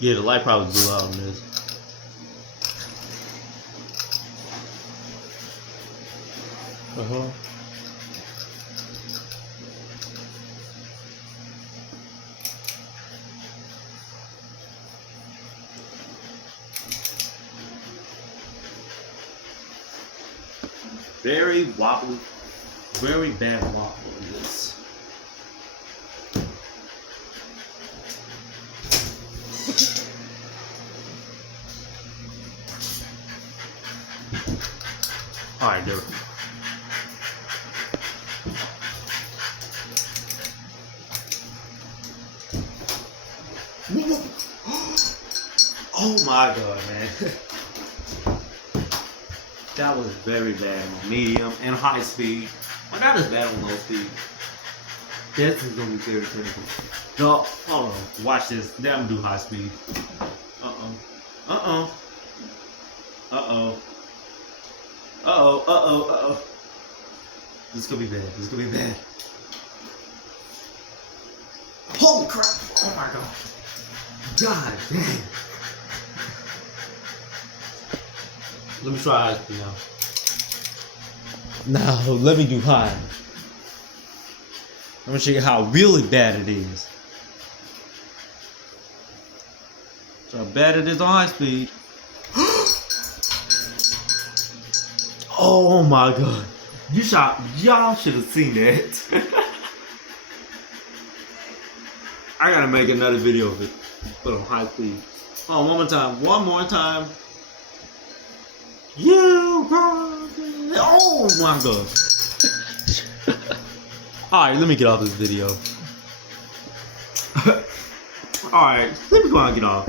Yeah, the light probably blew out on this. Very wobbly, very bad wobble in this. Alright, dude. Oh my god, man. That was very bad on medium and high speed. Well, that is bad on low speed. This is gonna be very critical. No, hold on. Watch this. Then I'm gonna do high speed. Uh-oh. Uh-oh. Uh-oh. Uh-oh. Uh-oh. Uh-oh. This is gonna be bad. This is gonna be bad. Holy crap! Oh my god. God damn. Let me try high speed now. Now, let me do high. I'm gonna show you how really bad it is. So how bad it is on high speed. Oh my god. Y'all should have seen that. I gotta make another video of it, but on high speed. Oh, one more time. One more time. You oh my god. Alright, let me get off this video. Alright, let me go and get off.